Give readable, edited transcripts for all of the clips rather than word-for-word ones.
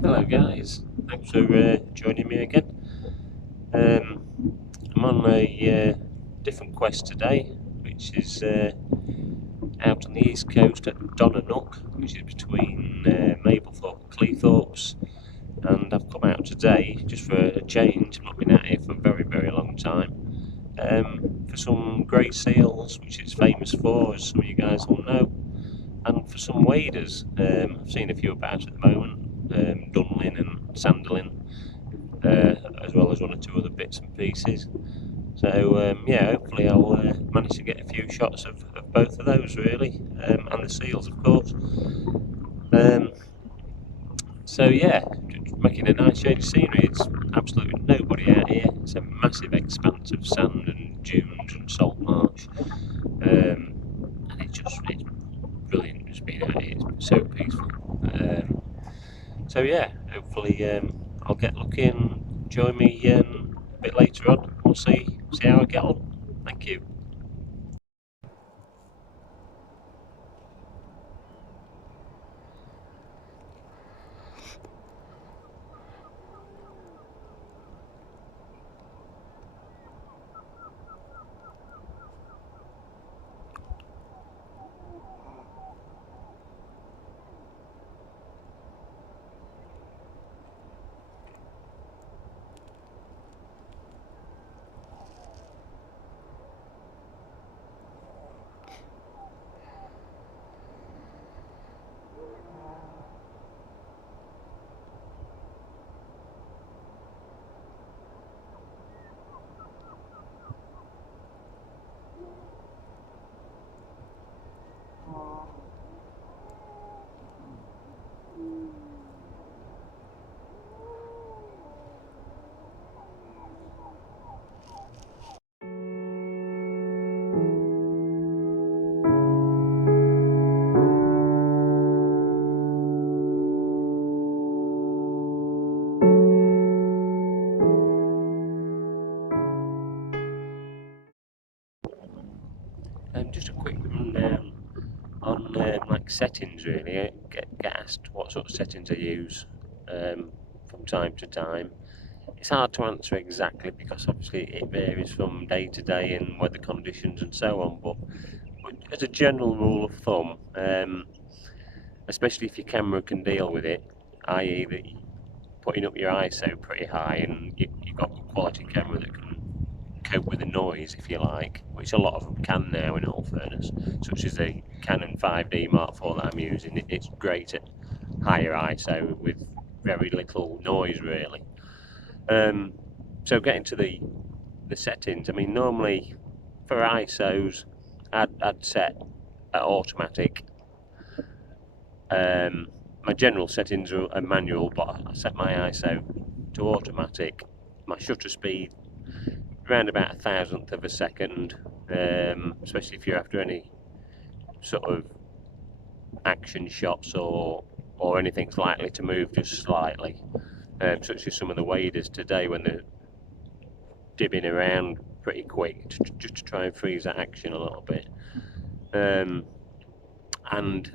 Hello guys, thanks for joining me again. Um, I'm on a different quest today, which is out on the east coast at Donanook, which is between Mablethorpe and Cleethorpes, and I've come out today just for a change. I've not been out here for a very, very long time. For some grey seals, which it's famous for, as some of you guys will know, and for some waders. I've seen a few about at the moment, dunlin and sandalin, as well as one or two other bits and pieces. So yeah, hopefully I'll manage to get a few shots of both of those really, and the seals of course. Um, so yeah, making a nice change of scenery. It's absolutely nobody out here. It's a massive expanse of sand and dunes and salt marsh, and it's brilliant just being out here. It's so peaceful. So yeah, hopefully I'll get lucky and join me a bit later on. We'll see how I get on. Thank you. Just a quick rundown on like settings really. I get asked what sort of settings I use um, from time to time. It's hard to answer exactly because obviously it varies from day to day and weather conditions and so on. But as a general rule of thumb, especially if your camera can deal with it, i.e. that putting up your ISO pretty high and you've got a quality camera that can cope with the noise, if you like, which a lot of them can now in all fairness, such as the Canon 5D Mark IV that I'm using. It's great at higher ISO with very little noise really. Um, so getting to the settings, I mean normally for ISOs I'd set at automatic. My general settings are manual, but I set my ISO to automatic. My shutter speed around about a thousandth of a second, especially if you're after any sort of action shots or anything's likely to move just slightly, such as some of the waders today when they're dibbing around pretty quick, just to try and freeze that action a little bit. And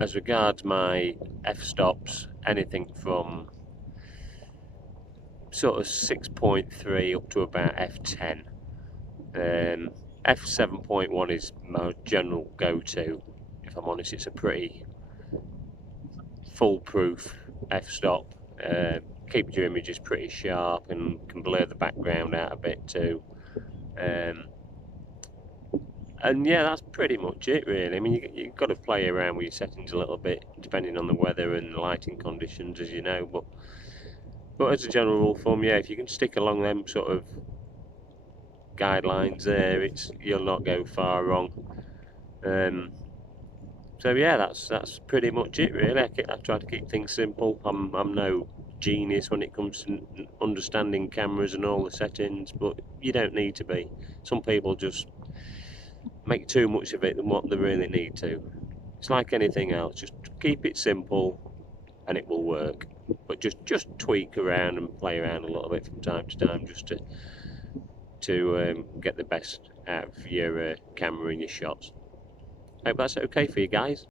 as regards my f-stops, anything from sort of 6.3 up to about f10. F7.1 is my general go-to. If I'm honest, it's a pretty foolproof f-stop. Keeps your images pretty sharp and can blur the background out a bit too. Um, and yeah, that's pretty much it really. I mean, you've got to play around with your settings a little bit depending on the weather and lighting conditions, as you know. But as a general rule of thumb, yeah, if you can stick along them sort of guidelines there, you'll not go far wrong. So yeah, that's pretty much it really. I try to keep things simple. I'm no genius when it comes to understanding cameras and all the settings, but you don't need to be. Some people just make too much of it than what they really need to. It's like anything else, just keep it simple and it will work. But just tweak around and play around a little bit from time to time, just to get the best out of your camera and your shots. Hope that's okay for you guys.